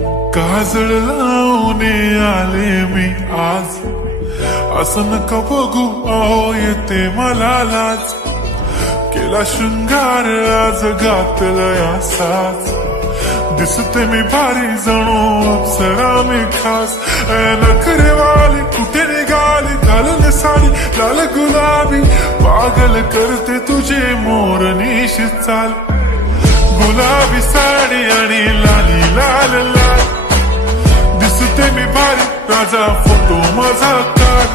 काजळ लावून आले मी आज, असं नका बघू अहो येते मला लाज. केला शृंगार आज घातलाय असाच, दिसते मी भारी जणू अप्सरा मी खास. नखरेवाली कुठे निघाली घालून साडी लाल गुलाबी, पागल करते तुझे मोरनीश चाल. गुलाबी साडी आणि लाली लाल लाल, दिसते मी भारी राजा फोटो माझा काढ.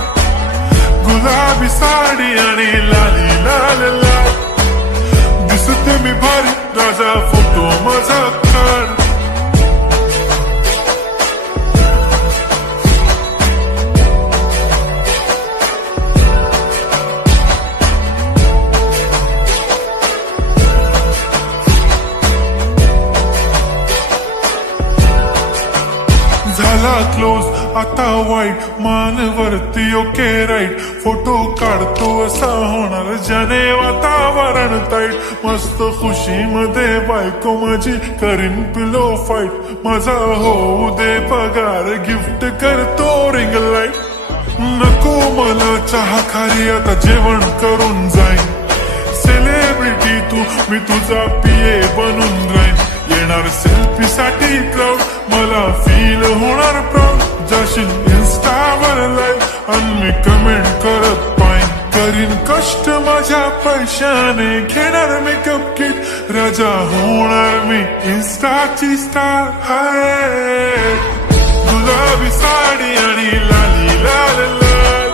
गुलाबी साडी आणि लाली लाल लाल, दिसते मी भारी राजा फोटो माझा काढ. झाला क्लोज आता वाईट, मान वरती ओके राईट. फोटो काढतो असा होणार ज्याने वातावरण ताईट. मस्त खुशी मध्ये बायको माझी करीन पिलो फाईट. माझा होऊ दे पगार गिफ्ट करतो रिंग लाईट. नको मला चहा खारी आता जेवण करून जाईन. सेलिब्रिटी तू मी तुझा पिये बनून राहीन. येणार सेल्फी साठी क्राऊड मला फील होणार प्राऊड. जाशील इन्स्टावर लाईव्ह आणि मी कमेंट करत पाईन. करीन कष्ट माझ्या पैशाने घेणार मेकअप किट. राजा होणार मी इन्स्टाची स्टार. हाय गुलाबी साडी आणि लाली लाल लाल,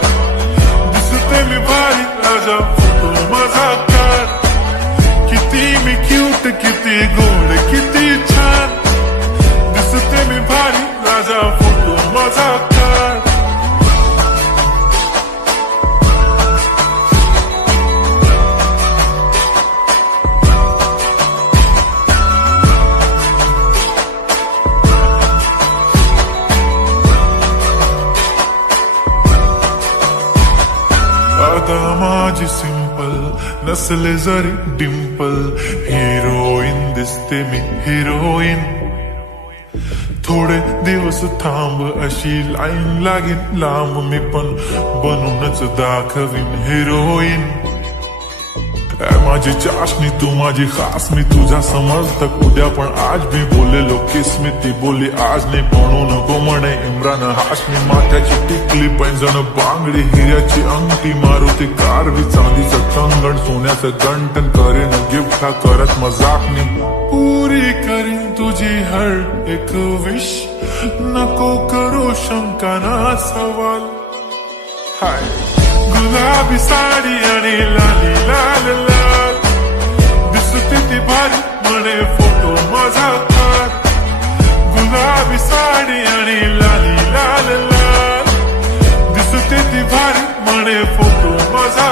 दिसते मी भारी राजा फोटो माझा काढ. किती मी क्यूट किती गोड किती छान, दिसते मी भारी राजा फोटो माझा काढ. आता माझी सिंपल नसले जरी डिंपल, हिरोईन दिसते मी हिरोईन. थोडे दिवस थांब अशी लाईन लागेल लांब, मी पण बनूनच दाखवीन हिरोईन. माझी चाशनी तू माझी खास, मी तुझा समर्थक उद्या पण आज मी बोललेलो किस मी. ती बोली आज नाही म्हणू नको म्हणे इम्रान हाशमी. माथ्याची टिकली पैंजण बांगडी हिऱ्याची अंगठी, मारुती कारवी चांदीचं कंगण सोन्याचं गंटन. करेन गिफ्ट हा करत मजाक मी. पुरी करीन तुझी हर एक विश, नको करू शंका ना सवाल. हाय गुलाबी साडी आणि लाली लाल लाल, दिसते ती भारी म्हणे फोटो माझा काढ. गुलाबी साडी आणि लाली लाल लाल, दिसते ती भारी म्हणे फोटो माझा